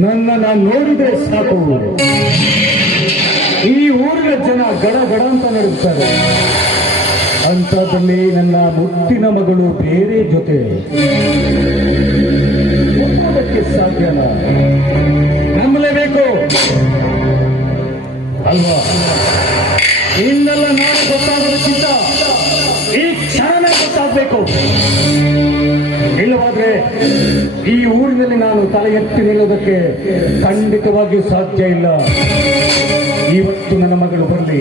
ನನ್ನನ್ನ ನೋಡಿದ್ರೆ ಸಾಕು, ಈ ಊರಿನ ಜನ ಗಡ ಗಡ ಅಂತ ನಡುತ್ತಾರೆ. ಅಂಥದ್ರಲ್ಲಿ ನನ್ನ ಮುತ್ತಿನ ಮಗಳು ಬೇರೆ ಜೊತೆ ಒಪ್ಪೋದಕ್ಕೆ ಸಾಧ್ಯನ? ನಂಬಲೇಬೇಕು ಅಲ್ವಾ? ಇನ್ನೆಲ್ಲ ನಾನು ಗೊತ್ತಾಗೋದಕ್ಕಿಂತ ಈ ಕ್ಷಣನೇ ಗೊತ್ತಾಗಬೇಕು. ಇಲ್ಲವಾದ್ರೆ ಈ ಊರಿನಲ್ಲಿ ನಾನು ತಲೆ ಎತ್ತಿ ನಿಲ್ಲೋದಕ್ಕೆ ಖಂಡಿತವಾಗಿಯೂ ಸಾಧ್ಯ ಇಲ್ಲ. ಇವತ್ತು ನನ್ನ ಮಗಳು ಬರಲಿ,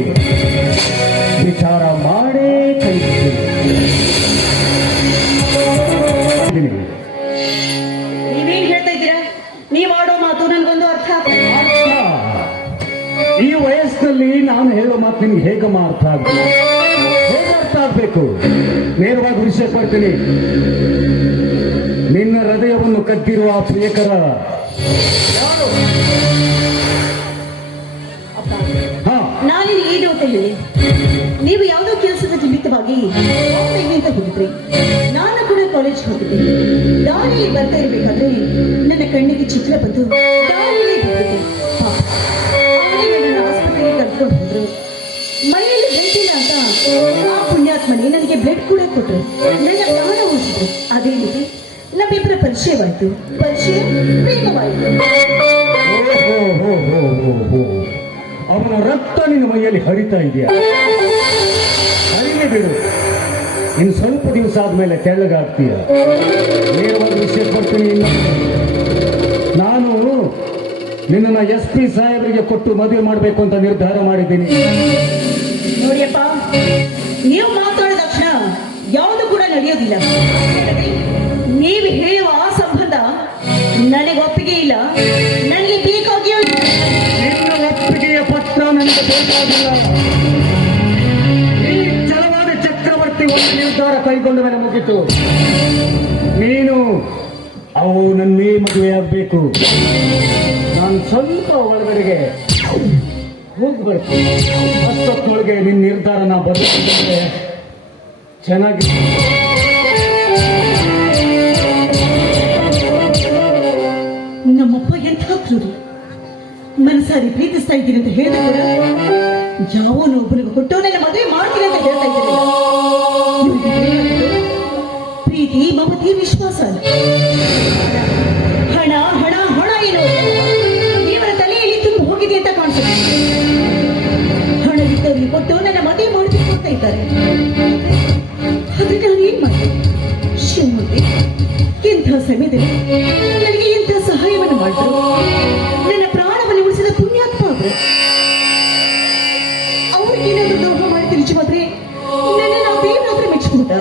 ವಿಚಾರ ಮಾಡೇ ಕಲಿತೀನಿ. ನೀವೇನ್ ಹೇಳ್ತಾ ಇದ್ದೀರಾ? ನೀವ್ ಆಡೋ ಮಾತು ನನ್ಗೊಂದು ಅರ್ಥ ಈ ವಯಸ್ಸಿನಲ್ಲಿ ನಾನು ಹೇಳೋ ಮಾತು ನಿಮ್ಗೆ ಹೇಗಮ್ಮ ಅರ್ಥ ಆಗ್ತದೆ? ಹೇಗೆ ಅರ್ಥ ಆಗ್ಬೇಕು? ನೇರವಾಗಿ ವಿಷಯ ಕೊಡ್ತೀನಿ. ನಿನ್ನ ಹೃದಯವನ್ನು ಕದ್ದಿರುವ ಆ ಪ್ರಿಯಕರ ಯಾರು? ನಾನಿನ್ ಏನು ಅಂತ ಹೇಳಿ, ನೀವು ಯಾವುದೋ ಕೆಲಸದ ನಿಮಿತ್ತವಾಗಿ ಅಂತ ಹೋಗಿದ್ರಿ. ನಾನು ಕೂಡ ಕಾಲೇಜ್ ಹೋಗಿದ್ದೆ. ದಾರಿಯಲ್ಲಿ ಬರ್ತಾ ಇರ್ಬೇಕಾದ್ರೆ ನನ್ನ ಕಣ್ಣಿಗೆ ಚಿತ್ರ ಬಂದು ದಾರಿಯಲ್ಲಿ ಹೋಗಿದ್ದೆ. ನನ್ನ ಆಸ್ಪತ್ರೆಗೆ ಕರ್ಕೊಂಡು ಹೋದ್ರು. ಮನೆಯಲ್ಲಿ ಬ್ಲಡ್ ಇಲ್ಲ ಅಂತ ಆ ಪುಣ್ಯಾತ್ಮನೆ ನನಗೆ ಬ್ಲಡ್ ಕೂಡ ಕೊಟ್ಟರು, ನನ್ನ ಪ್ರಾಣ ಉಳಿಸಿದ್ರು. ಅದೇ ರೀತಿ ನಮ್ಮಿಬ್ಬರ ಪರಿಚಯವಾಯಿತು, ಪರಿಚಯ ಪ್ರೇಮವಾಯಿತು. ಅವನ ರಕ್ತ ನಿನ್ನ ಮೈಯಲ್ಲಿ ಹರಿತಾ ಇದೆಯಾ? ಹರಿದೇ ಬಿಡು, ಇನ್ನು ಸ್ವಲ್ಪ ದಿವಸ ಆದ್ಮೇಲೆ ತೆಳ್ಳಗಾಗ್ತೀಯ. ನೇರವಾದ ವಿಷಯ ಕೊಡ್ತೀನಿ. ನಾನು ನಿನ್ನ SP ಸಾಹೇಬರಿಗೆ ಕೊಟ್ಟು ಮದುವೆ ಮಾಡಬೇಕು ಅಂತ ನಿರ್ಧಾರ ಮಾಡಿದ್ದೀನಿ. ನೋಡಿಯಪ್ಪ, ನೀವು ಮಾತಾಡಿದ ತಕ್ಷಣ ಯಾವುದು ಕೂಡ ನಡೆಯೋದಿಲ್ಲ. ನೀವು ಹೇಳುವ ಆ ಸಂಬಂಧ ನನಗೆ ಒಪ್ಪಿಗೆ ಇಲ್ಲ, ನನಗೆ ಬೇಕಾಗಿಯೂ ನಿನ್ನ ಒಪ್ಪಿಗೆಯ ಪತ್ರ ನನಗೆ ಬೇಕಾಗಿಲ್ಲ. ಈ ಜಲವಾದ ಚಕ್ರವರ್ತಿ ಒಂದು ನಿರ್ಧಾರ ಕೈಗೊಂಡ ಮೇಲೆ ಮುಗಿತು. ನೀನು ಅವು ನನ್ನೇ ಮದುವೆ ಆಗಬೇಕು. ನಾನು ಸ್ವಲ್ಪ ಒಳಗಡೆಗೆ ಹೋಗಿ ಬರ್ತೀನಿ. ಅಷ್ಟೊತ್ತೊಳಗೆ ನಿನ್ನ ನಿರ್ಧಾರನ ಬದಲಿಸಿದ್ರೆ ಚೆನ್ನಾಗಿ. ನಮ್ಮಪ್ಪ ಎಂಥ ಕ್ರೂರಿ. ಮನಸಾರಿ ಪ್ರೀತಿಸ್ತಾ ಇದ್ದೀನಿ ಅಂತ ಹೇಳಿದ ಕೂಡ ಯಾವನು ಒಬ್ಬನಿಗೆ ಕೊಟ್ಟು ನನ್ನ ಮದುವೆ ಮಾಡ್ತೀನಿ ಅಂತ ಹೇಳ್ತಾ ಇದ್ದೀರಲ್ಲ. ಪ್ರೀತಿ, ಮಮತೆ, ವಿಶ್ವಾಸ ಅಲ್ಲ, ಹಣ ಹಣ ಹಣ ಏನು ದೇವರ ತಲೆಯಲ್ಲಿ ತುಂಬ ಹೋಗಿದೆ ಅಂತ ಕಾಣಿಸುತ್ತೆ. ಹಣವಿದ್ದವರಿಗೆ ಕೊಟ್ಟು ನನ್ನ ಮದುವೆ ಮಾಡ್ತೀನಿ ಅಂತ ಇದ್ದಾರೆ. ಆದ್ರೆ ನಾನು ಏನ್ ಮಾಡಿದೆ? ಶಿವಮೊಗ್ಗ ಇಂಥ ಸಮಯದಲ್ಲಿ ನನಗೆ ಇಂಥ ಸಹಾಯವನ್ನು ಮಾಡಿದ್ರು. ನನ್ನ ಪ್ರಾಣವನ್ನು ಉಳಿಸಿದ ಪುಣ್ಯಾತ್ಮ ಅವರು. ಅವ್ರಿಗೇನಾದ್ರೂ ದ್ರೋಹ ಮಾಡಿ ನಿಜವಾದ್ರೆ ನನ್ನ ನಾವು ದೇವರಾದ್ರೂ ಮೆಚ್ಚಿಕೊಂಡ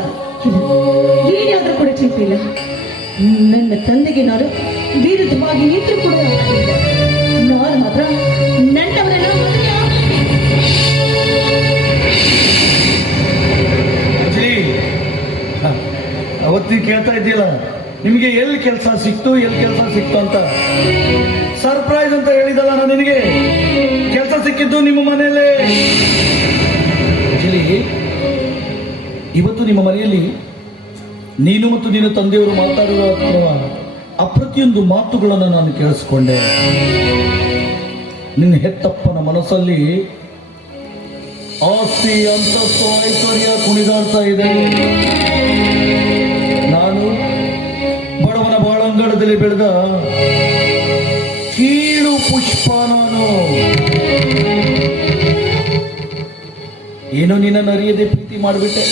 ಏನಾದ್ರೂ ಕೂಡ ಚಿಂತೆ ಇಲ್ಲ. ನನ್ನ ತಂದೆಗೆ ನಾನು ವಿರುದ್ಧವಾಗಿ ನಿಂತರೂ ಕೂಡ ಆಗಿಲ್ಲ. ನಾನು ಮಾತ್ರ ನನ್ನವರನ್ನ ಅವತ್ತಿಗೆ ಕೇಳ್ತಾ ಇದ್ದಿಲ್ಲ, ನಿಮಗೆ ಎಲ್ಲಿ ಕೆಲಸ ಸಿಕ್ತು ಅಂತ ಸರ್ಪ್ರೈಸ್ ಅಂತ ಹೇಳಿದಲ್ಲ. ನಾನು ನಿನಗೆ ಕೆಲಸ ಸಿಕ್ಕಿದ್ದು ನಿಮ್ಮ ಮನೆಯಲ್ಲೇ. ಇವತ್ತು ನಿಮ್ಮ ಮನೆಯಲ್ಲಿ ನೀನು ಮತ್ತು ನಿನ್ನ ತಂದೆಯವರು ಮಾತಾಡುವ ಆ ಪ್ರತಿಯೊಂದು ಮಾತುಗಳನ್ನು ನಾನು ಕೇಳಿಸ್ಕೊಂಡೆ. ನಿನ್ನ ಹೆತ್ತಪ್ಪನ ಮನಸ್ಸಲ್ಲಿ ಆಸ್ತಿ, ಅಂತಸ್ತು, ಐಶ್ವರ್ಯ ಕುಣಿದಾಡ್ತಾ ಇದೆ. ನಾನು ಬಡವನ ಬಾಳಂಗಳದಲ್ಲಿ ಬೆಳೆದ ಕೀಳು ಪುಷ್ಪ. ನಾನು ಏನೋ ನಿನ್ನನ್ನು ಅರಿಯದೆ ಪ್ರೀತಿ ಮಾಡಿಬಿಟ್ಟೆ.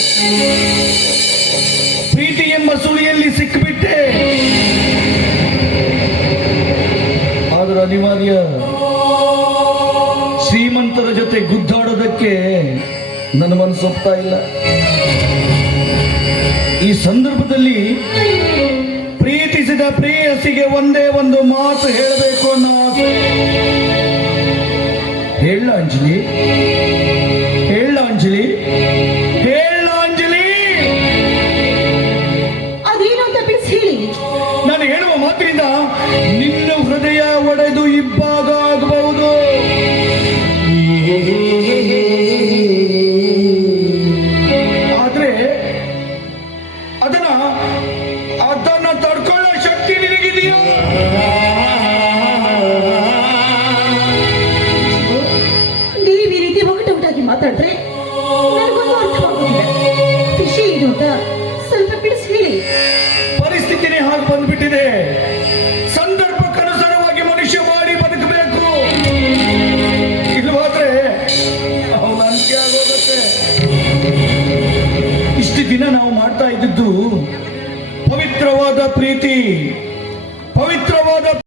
ಪ್ರೀತಿ ಎಂಬ ಸುಳಿಯಲ್ಲಿ ಸಿಕ್ಕಿಬಿಟ್ಟೆ. ಆದರೂ ಅನಿವಾರ್ಯ. ಶ್ರೀಮಂತರ ಜೊತೆ ಗುದ್ದಾಡೋದಕ್ಕೆ ನನ್ನ ಮನಸ್ಸು ಒಪ್ತಾ ಇಲ್ಲ. ಈ ಸಂದರ್ಭದಲ್ಲಿ ಪ್ರೀತಿಸಿದ ಪ್ರೇಯಸಿಗೆ ಒಂದೇ ಒಂದು ಮಾತು ಹೇಳಬೇಕು ಅನ್ನೋ ಆಸೆ. ಹೇಳ ಅಂಜಲಿ, ಹೇಳ ಅಂಜಲಿ, ಹೇಳ ಅಂಜಲಿ. ಅದೇನು ಅಂತ ಬಿಡಿಸಿ ಹೇಳಿ. ನಾನು ಹೇಳುವ ಮಾತಿನಿಂದ ನಿನ್ನ ಹೃದಯ ಒಡೆದು ಇಬ್ಬಾಗ ಆಗಬಹುದು. ಆದ್ರೆ ಅದನ್ನ ತಡ್ಕೊಳ್ಳೋ ಶಕ್ತಿ ನಿನಗಿದೆಯಾ? ಮಾತಾಡಿದ್ರೆ ನನಗೊಂದು ಅರ್ಥವಾಗುದಿಲ್ಲ. ವಿಷಯ ಏನು ಅಂತ ಸ್ವಲ್ಪ ಬಿಡಿಸಿ ಹೇಳಿ. ಪರಿಸ್ಥಿತಿನೇ ಹಾಗೆ ಬಂದ್ಬಿಟ್ಟಿದೆ. ಸಂದರ್ಭಕ್ಕನುಸಾರವಾಗಿ ಮನುಷ್ಯ ಮಾಡಿ ಬದುಕಬೇಕು, ಇಲ್ಲವಾದ್ರೆ ಅವನ ಅಂತ್ಯ ಆಗೋಗುತ್ತೆ. ಇಷ್ಟು ದಿನ ನಾವು ಮಾಡ್ತಾ ಇದ್ದದ್ದು ಪವಿತ್ರವಾದ ಪ್ರೀತಿ, ಪವಿತ್ರವಾದ